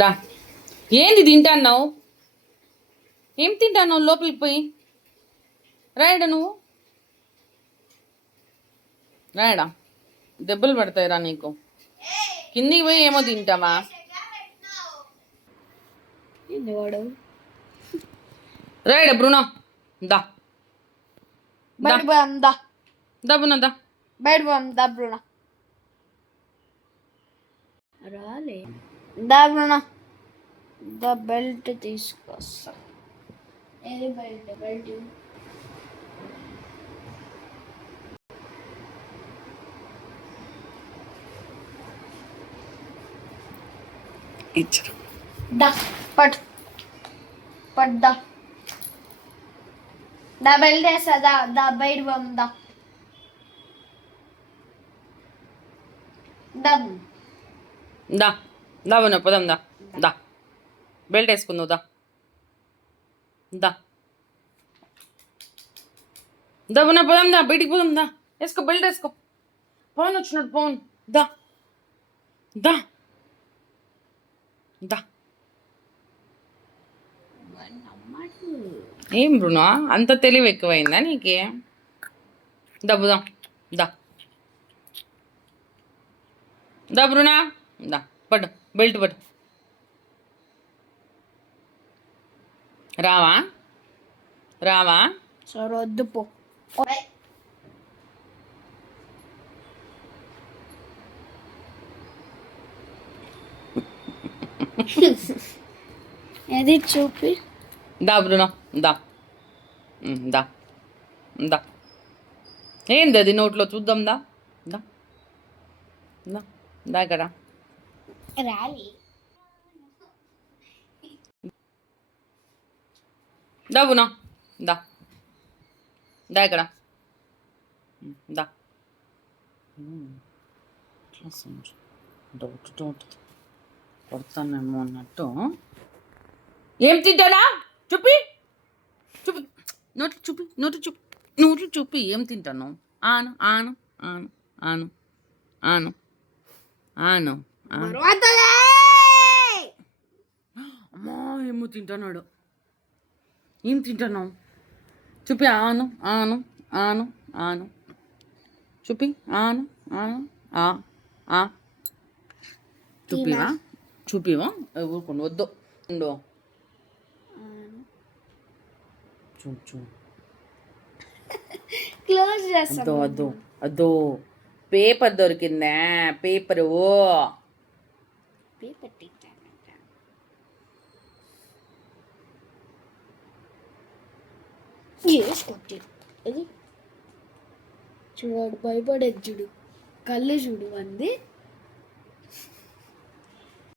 దా ఏంది తింటాన్నావు? ఏం తింటాన్నావు? లోపలికి పోయి రాయడా నువ్వు రాయడా, దెబ్బలు పడతాయిరా నీకు. కిందికి పోయి ఏమో తింటావా? రాయడా బ్రూనో, దా దా బ్రూనో దా. బయట దా బ్రూనో, రాలే దా బ్రూనో, దా బెల్ట్ తీసుకొస్తా. ఏది బెల్ట్? బెల్ట్ ఇచ్చరు దా పట్ పట్ దా దా బెల్ట్ వేస్తా. దా దా బయట దా దా దా దా బ్రూనో పోదాం దా. దా బెల్ట్ వేసుకుందావు దా. దా దా బ్రూనో పోదాం దా, బయటికి పోదాం దా. వేసుకో బెల్ట్ వేసుకో. పవన్ వచ్చినాడు, పవన్ దా దా దా. ఏం బ్రూనో అంత తెలివి ఎక్కువైందా నీకే? దబ్బుదాం దా దా బ్రూనా దా. పట్టు బెల్ట్ పట్టు. రావా రావా? సరే వద్దు పో. ఏది చూపి. దా బ్రూనో దా. దా దా. ఏంది అది నోట్లో? చూద్దాం దా. దా దా దా ఇక్కడ. రాలి దా బ్రూనో దా. దా ఇక్కడ. దా. డౌట్ డౌట్ కొడతానేమో అన్నట్టు. ఏం తింటానా? చూపి చూపి, నోట్లు చూపి, నోట్లు చూపి, నోట్లు చూపి. ఏం తింటాను? ఆను ఆను ఆను ఆను ఆను ఆను. అమ్మా ఏమో తింటున్నాడు. ఏం తింటున్నావు? చూపి. ఆను ఆను ఆను ఆను చూపి. ఆను ఆను ఆ చూపివా? చూపివా? ఊరుకోండి, వద్దు ఉండు. చూడు చూడు. క్లోజ్ చేస్తా. అద్దో అద్దో అద్దో, పేపర్ దొరికిందా? పేపరు పేపర్ వేసుకొచ్చి అది చూడు, భయపడేది చూడు, కళ్ళు చూడు అంది.